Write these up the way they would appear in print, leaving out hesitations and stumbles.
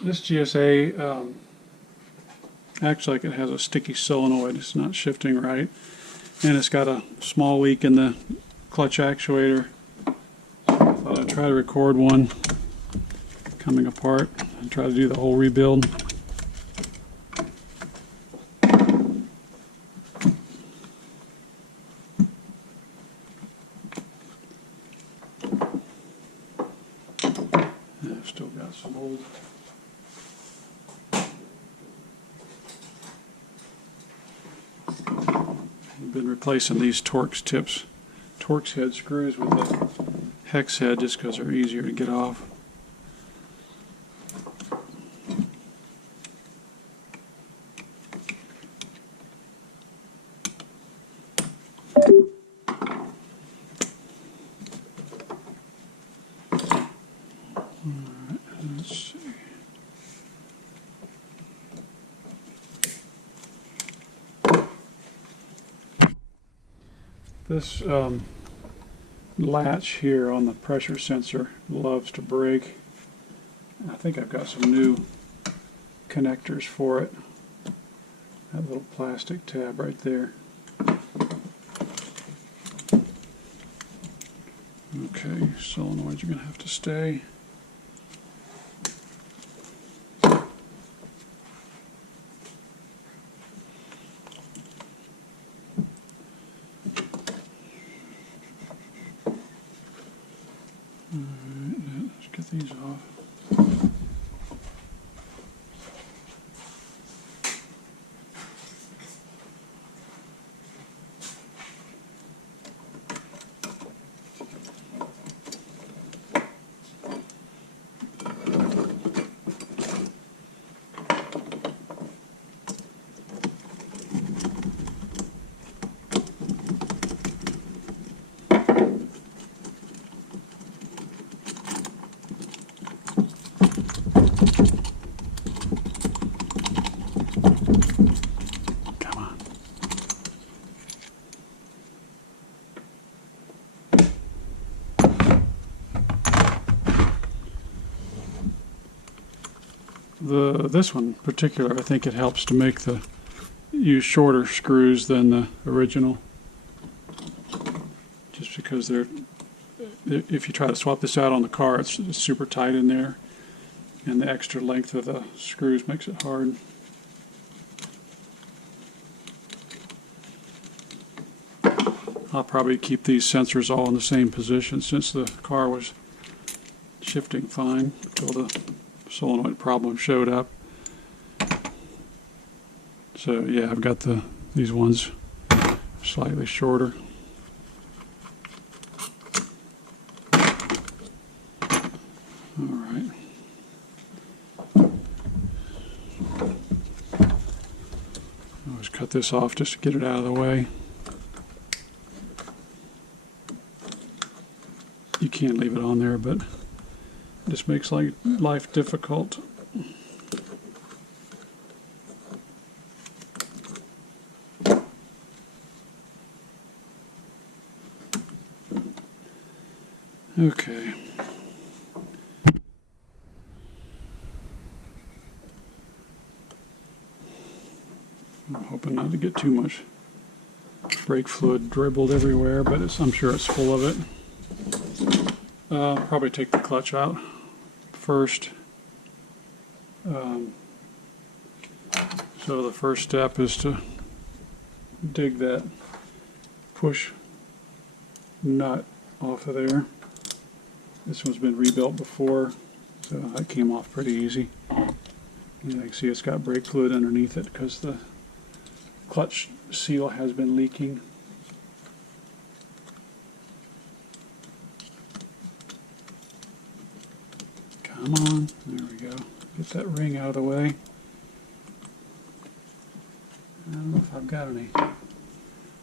This GSA acts like it has a sticky solenoid. It's not shifting right, and it's got a small leak in the clutch actuator. Thought I'd try to record one coming apart and try to do the whole rebuild. I've still got some old I've been replacing these Torx head screws with the hex head just because they're easier to get off. Alright, let's see. This latch here on the pressure sensor loves to break. I think I've got some new connectors for it. That little plastic tab right there. Okay, solenoids are going to have to stay. Alright, let's get these off. This one in particular, I think it helps to make use shorter screws than the original, just because if you try to swap this out on the car, it's super tight in there, and the extra length of the screws makes it hard. I'll probably keep these sensors all in the same position since the car was shifting fine until the solenoid problem showed up. So yeah, I've got these ones slightly shorter. Alright. Always cut this off just to get it out of the way. You can't leave it on there, but it just makes life difficult. Okay. I'm hoping not to get too much brake fluid dribbled everywhere, but I'm sure it's full of it. I'll probably take the clutch out first. So the first step is to dig that push nut off of there. This one's been rebuilt before, so that came off pretty easy. And you can see it's got brake fluid underneath it because the clutch seal has been leaking. Come on, there we go. Get that ring out of the way. I don't know if I've got any. I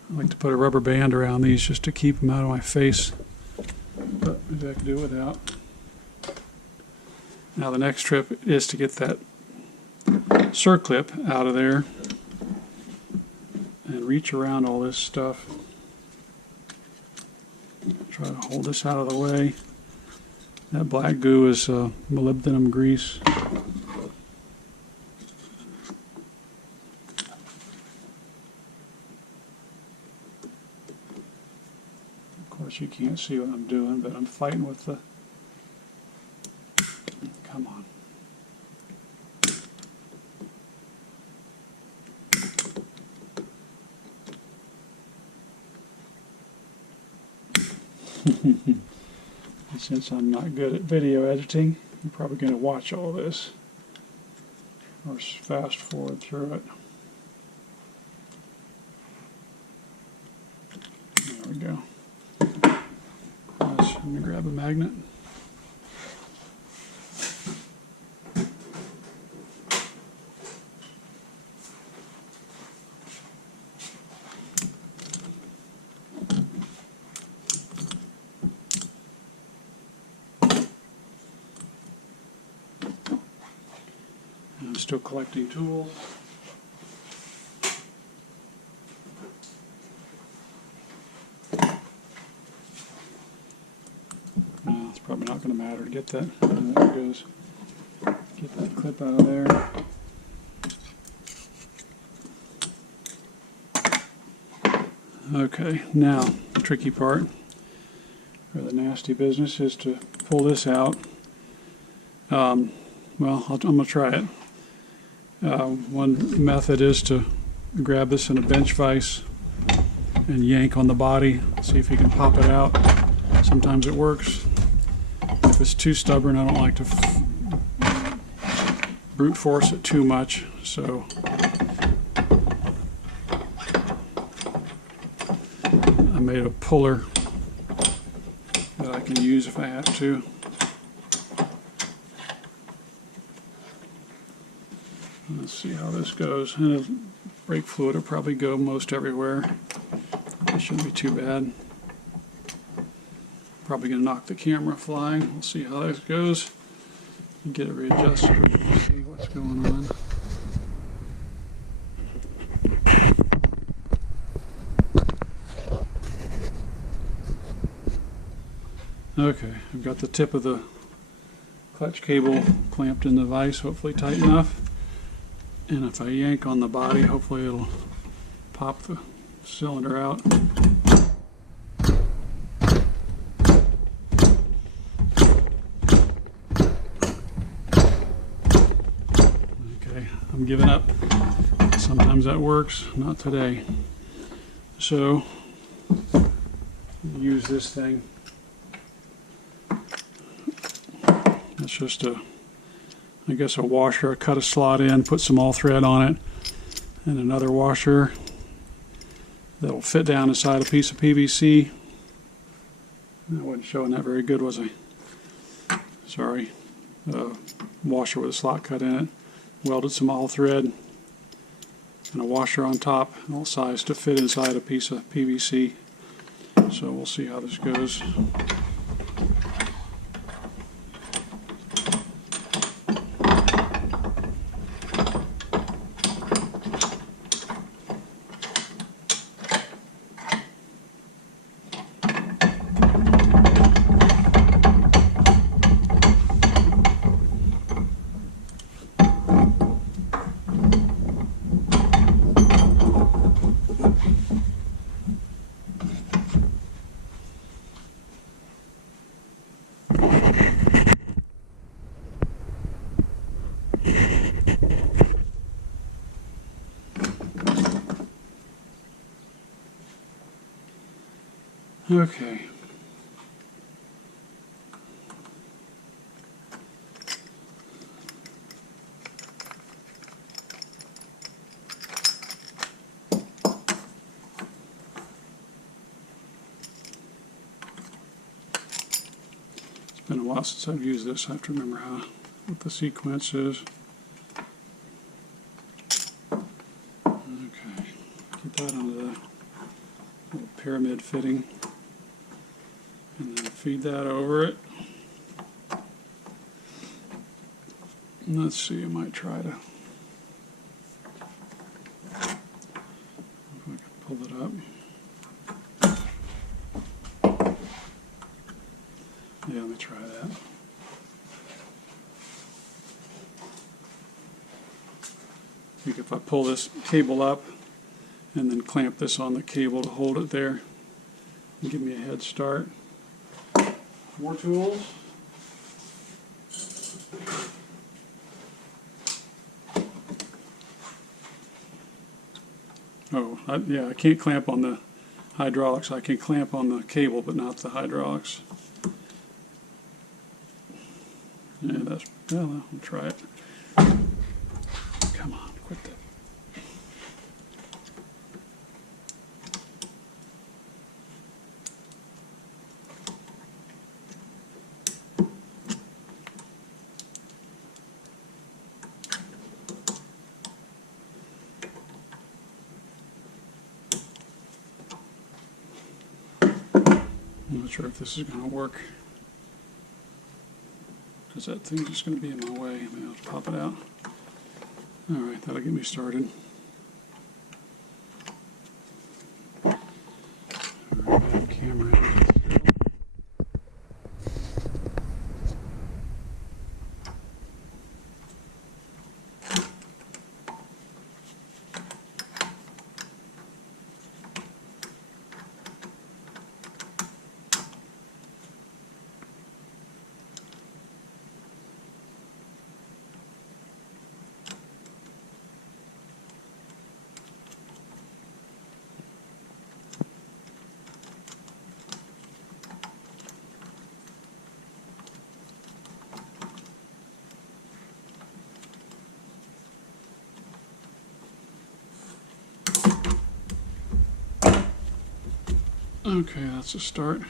like to put a rubber band around these just to keep them out of my face, but maybe I can do it without. Now the next trip is to get that circlip out of there and reach around all this stuff. Try to hold this out of the way. That black goo is molybdenum grease. course you can't see what I'm doing, but I'm fighting with the... Come on. Since I'm not good at video editing, I'm probably going to watch all this or fast forward through it. There we go. Let me grab a magnet. I'm still collecting tools. No, it's probably not going to matter to get that. And there it goes. Get that clip out of there. Okay, now the tricky part, or the nasty business, is to pull this out. Well, I'm going to try it. One method is to grab this in a bench vise and yank on the body, see if you can pop it out. Sometimes it works. If it's too stubborn, I don't like to brute force it too much, so I made a puller that I can use if I have to. Let's see how this goes. And the brake fluid will probably go most everywhere. It shouldn't be too bad. Probably going to knock the camera flying. We'll see how this goes. And get it readjusted. We'll see what's going on. Okay, I've got the tip of the clutch cable clamped in the vise, hopefully tight enough. And if I yank on the body, hopefully it'll pop the cylinder out. Okay, I'm giving up. Sometimes that works, not today. So, use this thing. That's just a, I guess, a washer. I cut a slot in, put some all thread on it, and another washer that'll fit down inside a piece of PVC. I wasn't showing that very good, was I? Sorry. Washer with a slot cut in it. Welded some all thread and a washer on top, all sized to fit inside a piece of PVC. So we'll see how this goes. Okay. It's been a while since I've used this. I have to remember what the sequence is. Okay. Get that onto the little pyramid fitting. And then feed that over it. And let's see, I might try to, if I can pull it up. Yeah, let me try that. I think if I pull this cable up and then clamp this on the cable to hold it there, and give me a head start. More tools. Oh, yeah, I can't clamp on the hydraulics. I can clamp on the cable, but not the hydraulics. Yeah, that's, well, I'll try it. Come on, quit that. I'm not sure if this is going to work, because that thing's just going to be in my way. Maybe I'll just pop it out. Alright, that'll get me started. Alright, camera in. Okay, that's a start.